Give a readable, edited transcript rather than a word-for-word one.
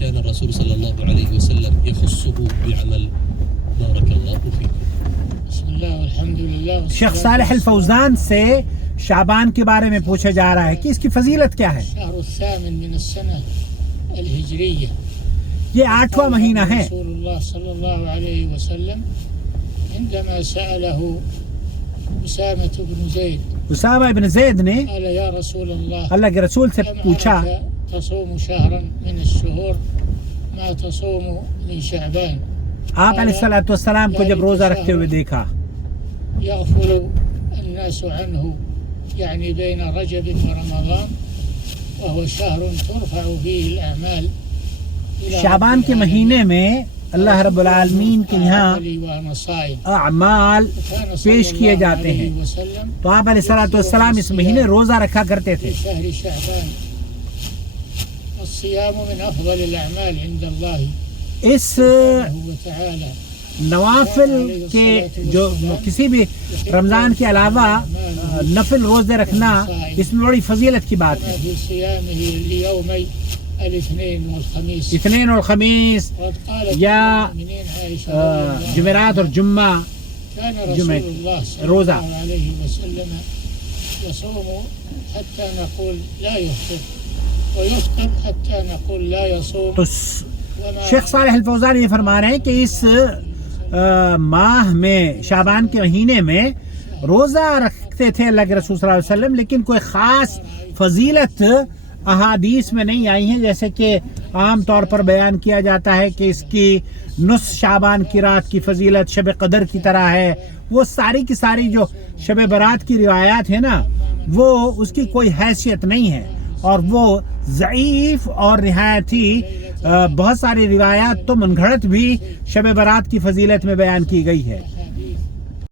كان الرسول صلى الله عليه وسلم يخصه بعمل بارك الله فيكم. بسم الله والحمد لله. شیخ صالح الفوزان سے شعبان کے بارے میں پوچھا جا رہا ہے کہ اس کی فضیلت کیا ہے. الشهر الثامن من السنة الهجرية. یہ 8واں مہینہ ہے. رسول الله صلى الله عليه وسلم عندما سأله أسامة بن زيد اسامہ ابن زید نے قال يا رسول الله اللہ کے رسول سے لم پوچھا أرك تصوم شهرا من الشهور ما تصوم من شعبان. آپ علیہ الصلوۃ والسلام کو جب روزہ رکھتے ہوئے دیکھا يغفل الناس عنه يعني بين رجب ورمضان وهو شهر ترفع فيه الأعمال إلى شعبان کے مہینے میں اللہ رب العالمین کے یہاں وأنا صائم. اعمال وكان صلى پیش کیے الله جاتے عليه ہیں. وسلم تو آپ علیہ الصلوۃ والسلام اس مہینے روزہ رکھا کرتے تھے. في شهر شعبان والصيام من أفضل الأعمال عند الله اس سبحانه وتعالى. نوافل کے جو کسی بھی رمضان کے علاوہ نفل روزے رکھنا اس میں بڑی فضیلت کی بات ہے. في صيامه ليومي الاثنين والخميس. اثنین اور خمیس وقد قالت يا المؤمنين عائشة رضي الله جمعرات اور جمعہ كان رسول جمعة الله صلى روزة. الله عليه وسلم يصوم حتى نقول لا يفطر ويفطر حتى نقول لا يصوم. تو شیخ صالح الفوزان یہ فرما رہے ہیں کہ اس ماہ میں شعبان کے مہینے میں روزہ رکھتے تھے اللہ کے رسول صلی اللہ علیہ وسلم، لیکن کوئی خاص فضیلت احادیث میں نہیں آئی ہیں، جیسے کہ عام طور پر بیان کیا جاتا ہے کہ اس کی نصف شعبان کی رات کی فضیلت شب قدر کی طرح ہے. وہ ساری کی ساری جو شب برات کی روایات ہیں نا، وہ اس کی کوئی حیثیت نہیں ہے، اور وہ ضعیف اور نہایت ہی بہت ساری روایات تو منگھڑت بھی شب برات کی فضیلت میں بیان کی گئی ہے.